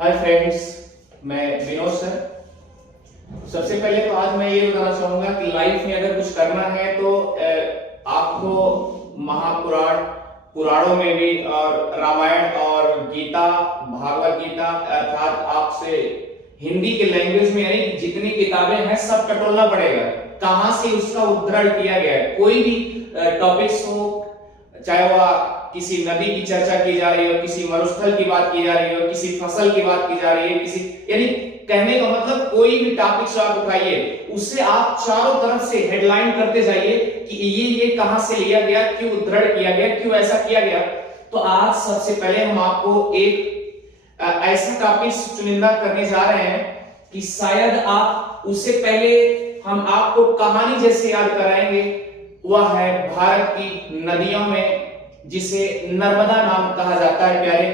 Hi friends, मैं Vinod sir. सबसे पहले तो आज मैं ये बताना चाहूंगा कि लाइफ में अगर कुछ करना है तो आपको महापुराण, पुराणों में भी और रामायण और गीता, भागवत गीता अर्थात आपसे हिंदी के लैंग्वेज में यानी जितनी किताबें हैं सब टटोलना पड़ेगा। कहां से उसका उद्धरण किया गया है, कोई भी टॉपिक्स हो, चाहे वह किसी नदी की चर्चा की जा रही हो, किसी मरुस्थल की बात की जा रही हो, किसी फसल की बात की जा रही है, किसी यानी कहने का मतलब कोई भी टॉपिक्स आप उठाइए उससे आप चारों तरफ से हेडलाइन करते जाइए कि ये कहां से लिया गया, क्यों उद्धरण किया गया, क्यों ऐसा किया गया। तो आज सबसे पहले हम आपको एक ऐसा टॉपिक चुनिंदा करने जा रहे हैं कि शायद आप उससे पहले हम आपको कहानी जैसे याद कराएंगे। वह है भारत की नदियों में जिसे नर्मदा नाम कहा जाता है। प्यारे,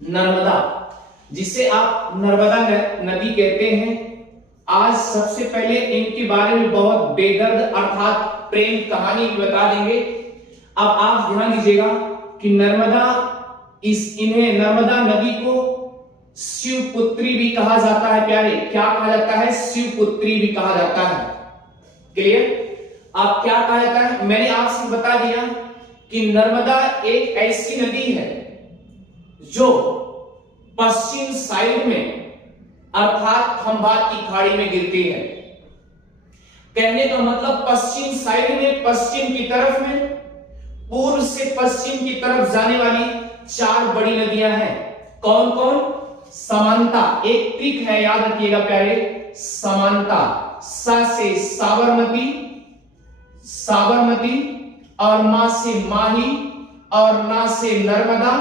नर्मदा जिसे आप नर्मदा नदी कहते हैं। आज सबसे पहले इनके बारे में बहुत बेदर्द अर्थात प्रेम कहानी बता देंगे। अब आप ध्यान दीजिएगा कि इन्हें नर्मदा नदी को शिवपुत्री भी कहा जाता है। प्यारे, क्या कहा जाता है? शिवपुत्री भी कहा जाता है। क्लियर? आप क्या कहा जाता है? मैंने आपसे बता दिया कि नर्मदा एक ऐसी नदी है जो पश्चिम साइड में अर्थात खंभात की खाड़ी में गिरती है। कहने का मतलब पश्चिम साइड में, पश्चिम की तरफ में, पूर्व से पश्चिम की तरफ जाने वाली चार बड़ी नदियां हैं। कौन कौन? समानता, एक ट्रिक है, याद रखिएगा प्यारे, समानता। सा से साबरमती, साबरमती, और मा से माही, और ना से नर्मदा,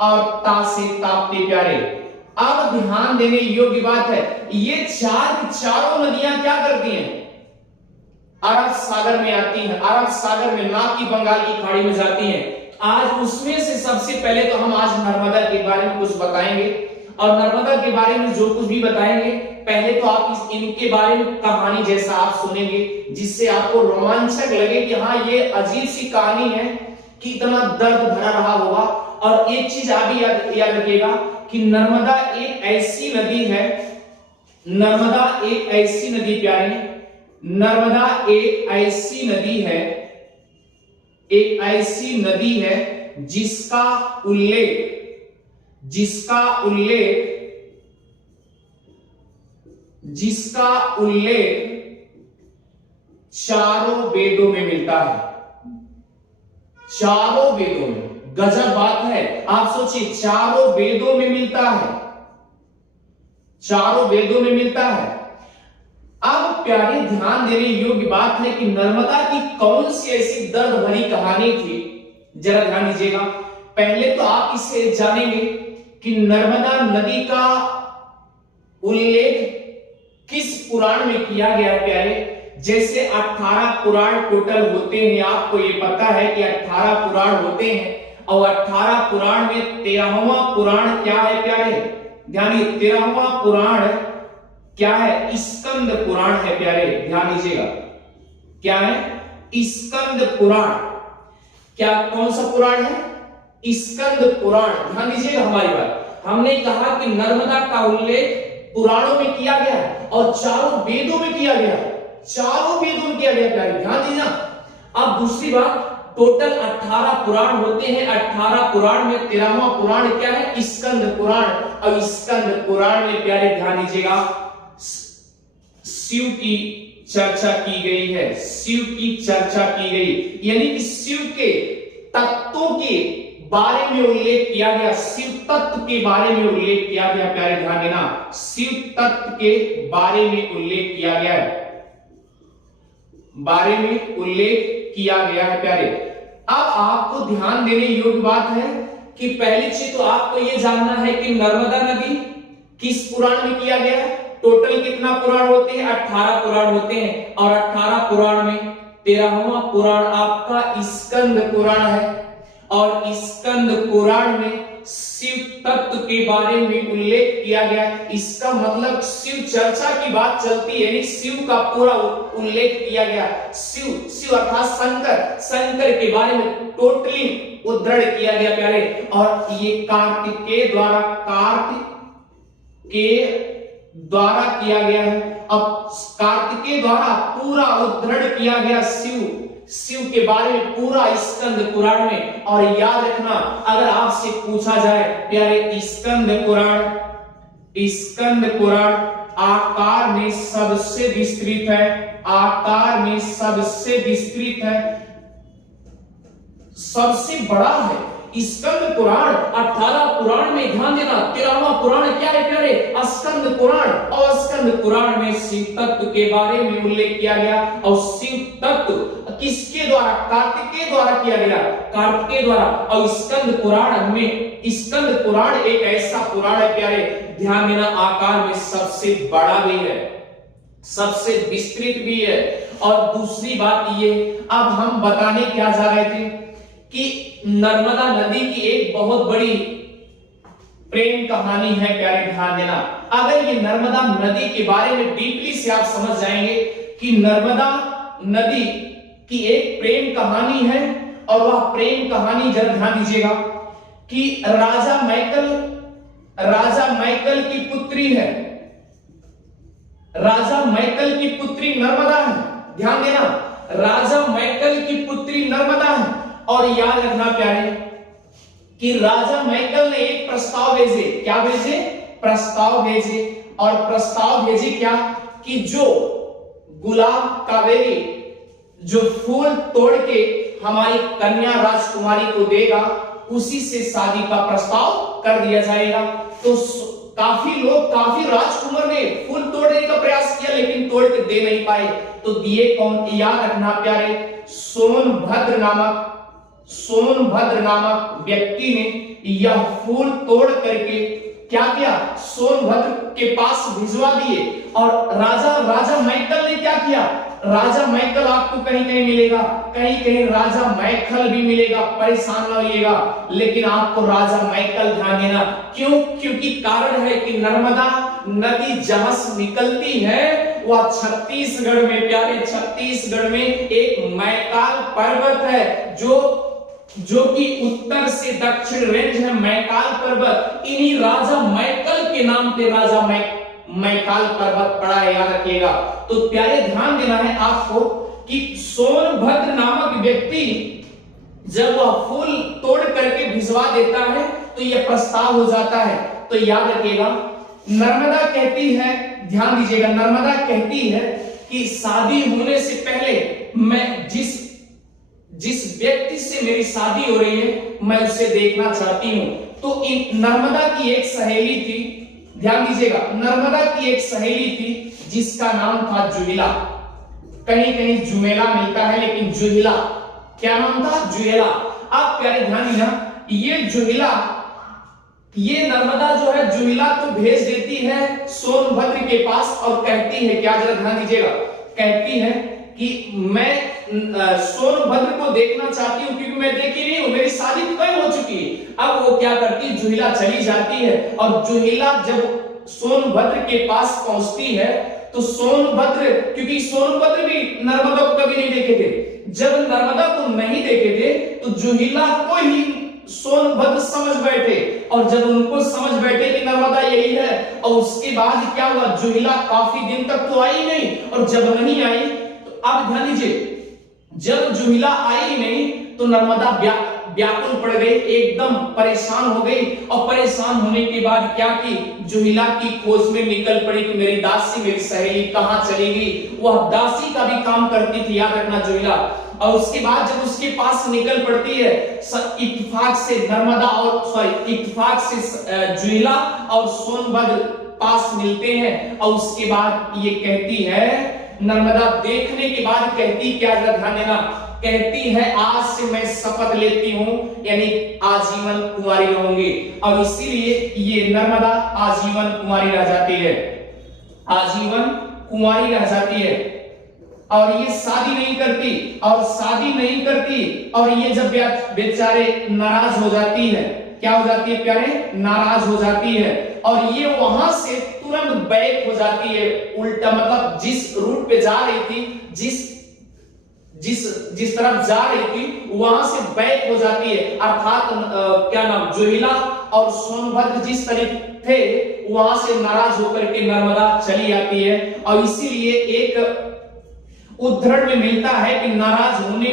और ता से ताप्ती। प्यारे, अब ध्यान देने योग्य बात है, ये चारों नदियां क्या करती हैं? अरब सागर में आती हैं। अरब सागर में ना कि बंगाल की खाड़ी में जाती हैं। आज उसमें से सबसे पहले तो हम आज नर्मदा के बारे में कुछ बताएंगे, और नर्मदा के बारे में जो कुछ भी बताएंगे पहले तो आप इनके बारे में कहानी जैसा आप सुनेंगे, जिससे आपको रोमांचक लगे कि हाँ ये अजीब सी कहानी है कि इतना दर्द भरा रहा होगा। और एक चीज आप भी याद रखिएगा कि नर्मदा एक ऐसी नदी है, नर्मदा एक ऐसी नदी, प्यारे, नर्मदा एक ऐसी नदी है, एक ऐसी नदी है जिसका उल्लेख चारों वेदों में मिलता है। चारों वेदों में, गजब बात है। आप सोचिए, चारों वेदों में मिलता है, चारों वेदों में मिलता है। अब प्यारे, ध्यान देने योग्य बात है कि नर्मदा की कौन सी ऐसी दर्द भरी कहानी थी, जरा ध्यान दीजिएगा। पहले तो आप इसे जानेंगे कि नर्मदा नदी का उल्लेख किस पुराण में किया गया है। प्यारे, जैसे 18 पुराण टोटल होते हैं, आपको ये पता है कि 18 पुराण होते हैं, और 18 पुराण में 13वां पुराण क्या है प्यारे? ध्यान दीजिए, 13वां पुराण क्या है? स्कंद पुराण है। प्यारे, ध्यान दीजिएगा, क्या है? स्कंद पुराण। क्या, कौन सा पुराण है? स्कंद पुराण। ध्यान दीजिएगा हमारी बात, हमने कहा कि नर्मदा का उल्लेख पुराणों में किया गया है और चारों वेदों में किया गया है, चारों वेदों में किया गया। प्यारे, ध्यान दीजिए। अब दूसरी बात, टोटल 18 पुराण होते हैं। 18 पुराण में 13वां पुराण क्या है? स्कंद पुराण। और स्कंद पुराण में प्यारे ध्यान दीजिएगा, शिव की चर्चा की गई है, शिव की चर्चा की गई, यानी कि शिव के तत्वों के बारे में उल्लेख किया गया, शिव तत्व के बारे में उल्लेख किया गया। प्यारे ध्यान देना, शिव तत्व के बारे में उल्लेख किया गया है, बारे में उल्लेख किया गया है। प्यारे, अब आपको ध्यान देने योग्य बात है कि पहली चीज तो आपको यह जानना है कि नर्मदा नदी किस पुराण में किया गया है। टोटल कितना पुराण होते हैं? 18 पुराण होते हैं, और 18 पुराण में 13वां पुराण आपका स्कंद पुराण है। और स्कंद पुराण में शिव तत्व के बारे में उल्लेख किया गया। इसका मतलब शिव चर्चा की बात चलती है, यानी शिव का पूरा उल्लेख किया गया। शिव अर्थात शंकर के बारे में टोटली उद्धरण किया गया। प्यारे, और ये कार्तिकेय द्वारा, के द्वारा किया गया है। अब कार्तिकेय द्वारा पूरा उद्धरण किया गया शिव के बारे में पूरा स्कंद पुराण में। और याद रखना, अगर आपसे पूछा जाए प्यारे, स्कंद पुराण आकार में सबसे विस्तृत है, आकार में सबसे विस्तृत है, सबसे बड़ा है स्कंद पुराण। 18 पुराण में ध्यान देना, 13वां पुराण क्या है प्यारे? स्कंद पुराण। और स्कंद पुराण में शिव तत्व के बारे में उल्लेख किया गया। और शिव तत्व किसके द्वारा? कार्तिकेय द्वारा किया गया, कार्तिकेय द्वारा। और स्कंद पुराण एक ऐसा पुराण है प्यारे, ध्यान देना, आकार में सबसे बड़ा भी है, सबसे विस्तृत भी है। और दूसरी बात ये, अब हम बताने क्या जा रहे थे कि नर्मदा नदी की एक बहुत बड़ी प्रेम कहानी है प्यारे, ध्यान देना। अगर ये नर्मदा नदी के बारे में डीपली से आप समझ जाएंगे कि नर्मदा नदी की एक प्रेम कहानी है। और वह प्रेम कहानी जरा ध्यान दीजिएगा कि राजा मैकल की पुत्री है, राजा मैकल की पुत्री नर्मदा है। ध्यान देना, राजा मैकल की पुत्री नर्मदा है। और याद रखना प्यारे कि राजा मैकल ने एक प्रस्ताव भेजे। क्या भेजे? प्रस्ताव भेजे। और प्रस्ताव भेजे क्या कि जो गुलाब कावेरी जो फूल तोड़ के हमारी कन्या राजकुमारी को देगा, उसी से शादी का प्रस्ताव कर दिया जाएगा। तो काफी राजकुमार ने फूल तोड़ने का प्रयास किया, लेकिन तोड़ के दे नहीं पाए। तो दिए कौन? याद रखना प्यारे, सोनभद्र नामक व्यक्ति ने यह फूल तोड़ करके क्या किया? सोनभद्र के पास भिजवा दिए। और राजा मैकल ने क्या किया? राजा मैकल आपको कहीं कहीं मिलेगा, कहीं कहीं राजा मैखल भी मिलेगा, परेशान न होइएगा, लेकिन आपको राजा मैकल ध्यान देना। क्यों? क्योंकि कारण है कि नर्मदा नदी जहां से निकलती है वह छत्तीसगढ़ में प्यारे, छत्तीसगढ़ में एक मैकाल पर्वत है जो कि उत्तर से दक्षिण रेंज है, मैकाल पर्वत। इन्हीं राजा मैकल के नाम पे राजा मैकाल पर्वत पड़ा है, याद रखिएगा। तो प्यारे ध्यान देना है आपको कि सोनभद्र नामक व्यक्ति जब वह फूल तोड़ करके भिजवा देता है तो यह प्रस्ताव हो जाता है। तो याद रखिएगा, नर्मदा कहती है, ध्यान दीजिएगा, नर्मदा कहती है कि शादी होने से पहले मैं जिस व्यक्ति से मेरी शादी हो रही है मैं उसे देखना चाहती हूं। तो नर्मदा की एक सहेली थी, ध्यान दीजिएगा, नर्मदा की एक सहेली थी जिसका नाम था जुहिला। कहीं कहीं जुमेला मिलता है, लेकिन जुहिला, क्या नाम था? जुहिला। अब प्यारे ध्यान देना, ये जुहिला, ये नर्मदा जो है जुहिला को भेज देती है सोनभद्र के पास और कहती है, क्या जरा ध्यान दीजिएगा, कहती है कि मैं सोनभद्र को देखना चाहती हूं क्योंकि मैं देखी नहीं हूं, मेरी शादी तय हो चुकी है। अब वो क्या करती, जुहिला चली जाती है। और जुहिला जब सोनभद्र के पास पहुंचती है तो सोनभद्र, क्योंकि सोनभद्र भी नर्मदा को कभी नहीं देखे थे, जब नर्मदा को नहीं देखे थे तो जुहिला को ही सोनभद्र समझ बैठे। और जब उनको समझ बैठे कि नर्मदा यही है, और उसके बाद क्या हुआ, जुहिला काफी दिन तक तो आई नहीं। और जब नहीं आई तो अब ध्यान दीजिए, जब जुहिला आई नहीं तो नर्मदा व्याकुल पड़ गई, एकदम परेशान हो गई। और परेशान होने के बाद क्या की, जुहिला की खोज में निकल पड़ी कि मेरी दासी, मेरी सहेली कहां चली गई। वह दासी का भी काम करती थी, याद रखना, जुहिला। और उसके बाद जब उसके पास निकल पड़ती है, इत्तेफाक से नर्मदा और इत्तेफाक से जुहिला और सोनभद्र पास मिलते हैं। और उसके बाद ये कहती है, नर्मदा देखने के बाद कहती क्या, जरा ध्यान देना, कहती है आज से मैं शपथ लेती हूं, यानी आजीवन कुंवारी रहूंगी। और इसीलिए ये नर्मदा आजीवन कुंवारी रह जाती है, आजीवन कुंवारी रह जाती है। और ये शादी नहीं करती, और ये जब बेचारे नाराज हो जाती है, क्या हो जाती है प्यारे, नाराज हो जाती है। और ये वहां से तुरंत बैक हो जाती है, उल्टा, मतलब जिस रूट पे जा रही थी, जिस तरफ जा रही थी वहां से बैक हो जाती है, अर्थात क्या नाम, जोहिला और सोनभद्र जिस तरफ थे वहां से नाराज होकर के नर्मदा चली आती है। और इसीलिए एक उद्धरण में मिलता है कि नाराज होने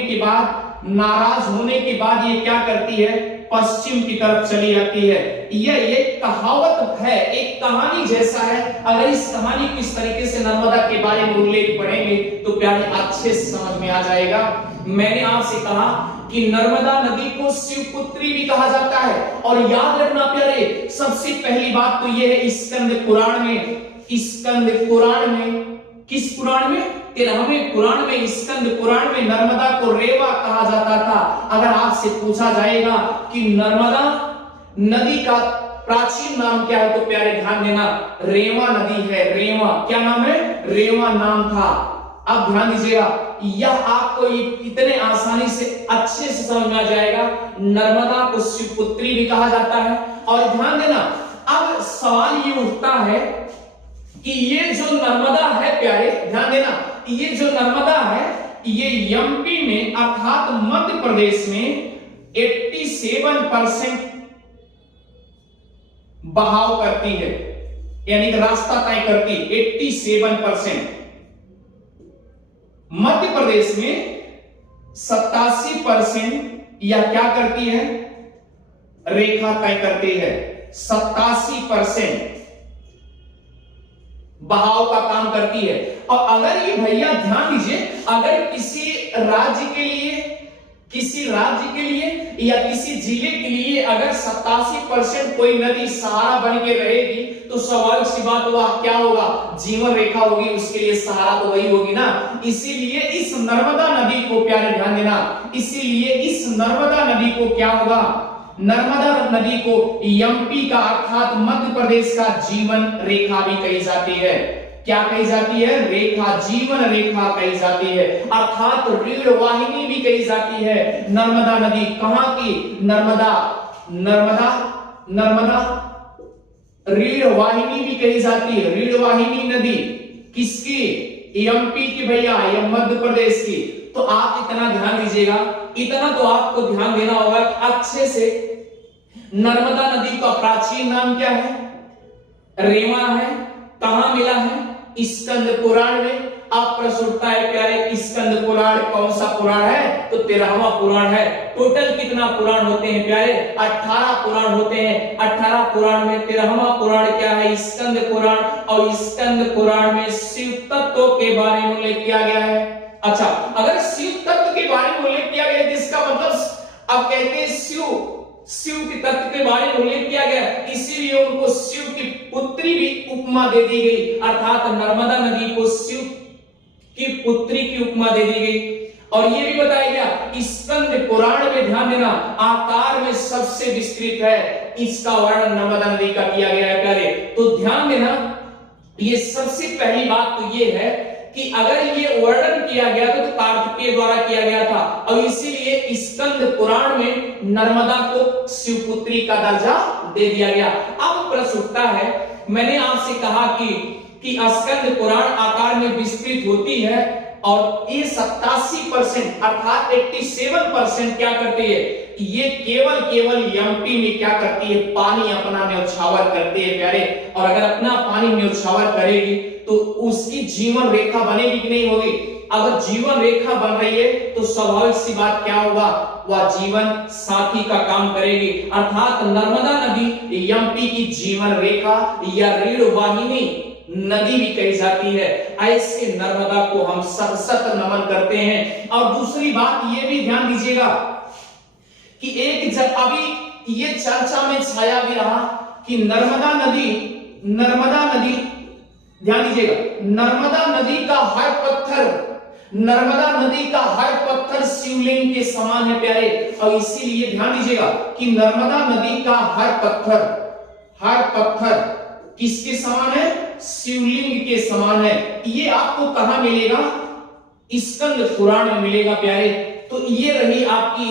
के बाद ये क्या करती है, पश्चिम की तरफ चली जाती है। यह एक कहावत है, एक कहानी जैसा है। अगर इस कहानी को इस तरीके से नर्मदा के बारे में उल्लेख पढ़ेंगे तो प्यारे अच्छे से समझ में आ जाएगा। मैंने आपसे कहा कि नर्मदा नदी को शिवपुत्री भी कहा जाता है। और याद रखना प्यारे, सबसे पहली बात तो यह है स्कंद पुराण में, किस पुराण में, 13वें पुराण में, स्कंद पुराण में नर्मदा को रेवा कहा जाता था। अगर आपसे पूछा जाएगा कि नर्मदा नदी का प्राचीन नाम क्या है तो प्यारे ध्यान देना, रेवा नदी है। रेवा क्या नाम है, रेवा नाम था। अब ध्यान दीजिएगा, यह आपको इतने आसानी से अच्छे से समझ में आ जाएगा। नर्मदा को शिवपुत्री भी कहा जाता है। और ध्यान देना, अब सवाल ये उठता है कि ये जो नर्मदा है प्यारे, ध्यान देना, ये जो नर्मदा है ये एमपी में अर्थात मध्य प्रदेश में 87% बहाव करती है, यानी रास्ता तय करती है 87%। मध्य प्रदेश में 87% या क्या करती है, रेखा तय करती है। 87% बहाव का काम करती है। और अगर ये भैया ध्यान दीजिए, अगर किसी राज्य के लिए या किसी जिले के लिए अगर 87% कोई नदी सहारा बन के रहेगी तो स्वाभाविक सी बात हुआ क्या होगा, जीवन रेखा होगी, उसके लिए सहारा तो वही होगी ना। इसीलिए इस नर्मदा नदी को, प्यारे ध्यान देना, इसीलिए इस नर्मदा नदी को क्या होगा, नर्मदा नदी को एमपी का अर्थात मध्य प्रदेश का जीवन रेखा भी कही जाती है। क्या कही जाती है, रेखा, जीवन रेखा कही जाती है, अर्थात रीढ़ वाहिनी भी कही जाती है। नर्मदा नदी कहां की, नर्मदा रीढ़ वाहिनी भी कही जाती है। रीढ़ वाहिनी नदी किसकी, एमपी की भैया, या मध्य प्रदेश की। तो आप इतना ध्यान दीजिएगा, इतना तो आपको ध्यान देना होगा अच्छे से। नर्मदा नदी का प्राचीन नाम क्या है, रेवा है। कहां मिला है, स्कंद पुराण में। अब प्रश्न उठता है प्यारे, स्कंद पुराण कौन सा पुराण है, तो 13वां पुराण है। टोटल कितना पुराण होते हैं प्यारे, 18 पुराण होते हैं। 18 पुराण में 13वां पुराण क्या है, स्कंद पुराण। और स्कंद पुराण में शिव तत्व के बारे में उल्लेख किया गया है। अच्छा, अगर शिव तत्व के बारे में उल्लेख किया गया जिसका मतलब अब कहते हैं शिव के तत्व के बारे में उल्लेख किया गया, इसीलिए उनको शिव की पुत्री भी उपमा दे दी गई, अर्थात नर्मदा नदी को शिव की पुत्री की उपमा दे दी गई। और ये भी बताया गया स्कंद पुराण में, ध्यान देना, आकार में सबसे विस्तृत है, इसका वर्णन नर्मदा नदी का किया गया है प्यारे। तो ध्यान देना, ये सबसे पहली बात तो ये है कि अगर ये वर्णन किया गया तो कार्तिकेय द्वारा किया गया था, और इसीलिए स्कंद पुराण में नर्मदा को शिवपुत्री का दर्जा दे दिया गया। अब प्रश्न उठता है, मैंने आपसे कहा कि स्कंद पुराण आकार में विस्तृत होती है और ये 87% अर्थात 87% क्या करती है, ये केवल एमपी में क्या करती है, पानी अपना न्यौछावर करती है प्यारे। और अगर अपना पानी न्यौछावर करेगी तो उसकी जीवन रेखा बनेगी कि नहीं होगी। अगर जीवन रेखा बन रही है तो स्वाभाविक सी बात क्या होगा, वह जीवन साथी का काम करेगी, अर्थात नर्मदा नदी एमपी की जीवन रेखा या रीढ़ वाहिनी नदी भी कही जाती है। ऐसे नर्मदा को हम सत नमन करते हैं। और दूसरी बात ये भी ध्यान दीजिएगा कि एक जब अभी ये चर्चा में छाया भी रहा कि नर्मदा नदी ध्यान दीजिएगा, नर्मदा नदी का हर पत्थर शिवलिंग के समान है प्यारे। और इसीलिए ध्यान दीजिएगा कि नर्मदा नदी का हर पत्थर किसके समान है, शिवलिंग के समान है। ये आपको कहां मिलेगा, स्कंद पुराण में मिलेगा प्यारे। तो ये रही आपकी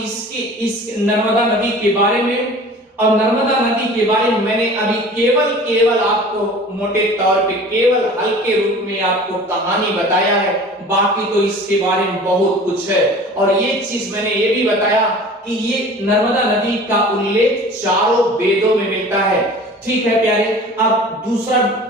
इस नर्मदा नदी के बारे में और नर्मदा नदी के बारे में मैंने अभी केवल आपको मोटे तौर पे केवल हल्के रूप में आपको कहानी बताया है, बाकी तो इसके बारे में बहुत कुछ है। और ये चीज मैंने ये भी बताया कि ये नर्मदा नदी का उल्लेख चारों वेदों में मिलता है। ठीक है प्यारे, अब दूसरे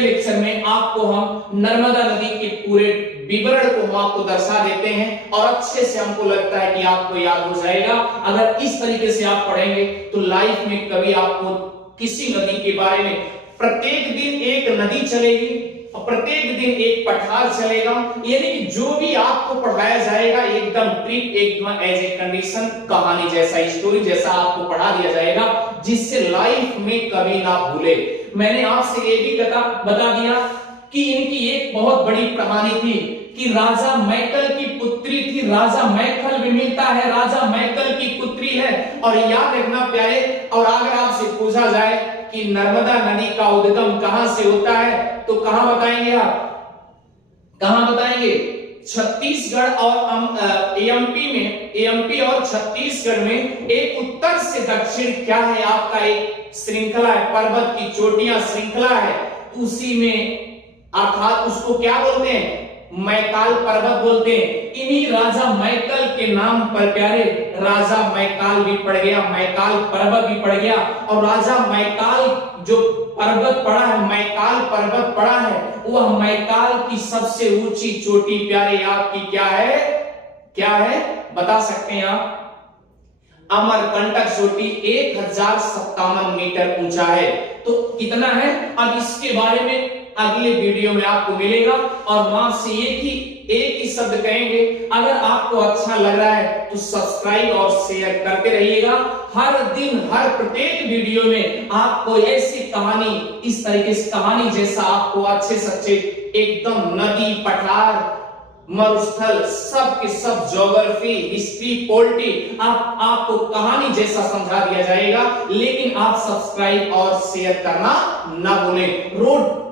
लेक्चर में आपको हम नर्मदा नदी के पूरे विवरण को हम आपको दर्शा देते हैं और अच्छे से हमको लगता है कि आपको याद हो जाएगा। अगर इस तरीके से आप पढ़ेंगे तो लाइफ में कभी आपको किसी नदी के बारे में, प्रत्येक दिन एक नदी चलेगी और प्रत्येक दिन एक पठार चलेगा, यानी कि जो भी आपको पढ़ाया जाएगा एकदम ट्रिक, एकदम एज ए कंडीशन, कहानी जैसा, स्टोरी जैसा आपको पढ़ा दिया जाएगा, जिससे लाइफ में कभी ना भूले। मैंने आपसे ये भी बता दिया कि इनकी एक बहुत बड़ी कहानी थी कि राजा मैकल की पुत्री थी। राजा मैकल भी मिलता है, राजा मैकल की पुत्री है। और याद रखना प्यारे, और अगर आपसे पूछा जाए कि नर्मदा नदी का उद्गम कहां से होता है तो कहां बताएंगे आप? कहां बताएंगे? छत्तीसगढ़ और एमपी और छत्तीसगढ़ में एक उत्तर से दक्षिण क्या है आपका एक श्रृंखला है, पर्वत की चोटियां श्रृंखला है, उसी में अर्थात उसको क्या बोलते हैं? मैकाल पर्वत बोलते हैं। इन्हीं राजा मैकल के नाम पर प्यारे राजा मैकाल भी पड़ गया, मैकाल पर्वत भी पड़ गया। और राजा मैकाल जो पर्वत पड़ा है, मैकाल पर्वत पड़ा है, वह मैकाल की सबसे ऊंची चोटी प्यारे आपकी क्या है? क्या है बता सकते हैं आप? अमरकंटक चोटी 1057 मीटर ऊंचा है। तो कितना है? अब इसके बारे में अगले वीडियो में आपको मिलेगा। और मां से एक ही शब्द कहेंगे, अगर आपको अच्छा लग रहा है तो सब्सक्राइब और शेयर करते रहिएगा। हर दिन हर प्रत्येक वीडियो में आपको ऐसी कहानी, इस तरीके से कहानी जैसा आपको अच्छे से अच्छे एकदम नदी, पठार, मरुस्थल, सब के सब ज्योग्राफी, हिस्ट्री, पॉलिटी आपको कहानी जैसा समझा दिया जाएगा। लेकिन आप सब्सक्राइब और शेयर करना ना भूलें।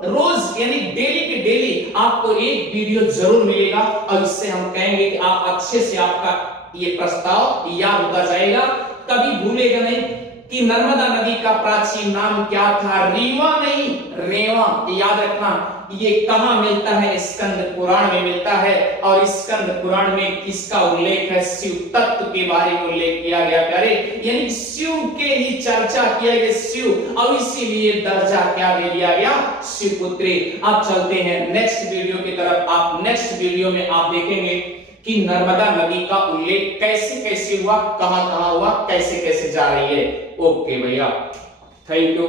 रोज यानी डेली के डेली आपको एक वीडियो जरूर मिलेगा और इससे हम कहेंगे कि आप अच्छे से आपका ये प्रस्ताव याद होता जाएगा, कभी भूलेगा नहीं कि नर्मदा नदी का प्राचीन नाम क्या था? रीवा नहीं, रेवा। याद रखना, ये कहां मिलता है? स्कंद पुराण में मिलता है। और स्कंद पुराण में किसका उल्लेख है? शिव तत्व के बारे में उल्लेख किया गया प्यारे, यानी शिव के ही चर्चा किया गया, शिव, और इसीलिए दर्जा क्या दे दिया गया? शिवपुत्री। अब चलते हैं नेक्स्ट वीडियो की तरफ। आप नेक्स्ट वीडियो में आप देखेंगे कि नर्मदा नदी का उल्लेख कैसे कैसे हुआ, कहां कहां हुआ, कैसे कैसे जा रही है। ओके भैया, थैंक यू।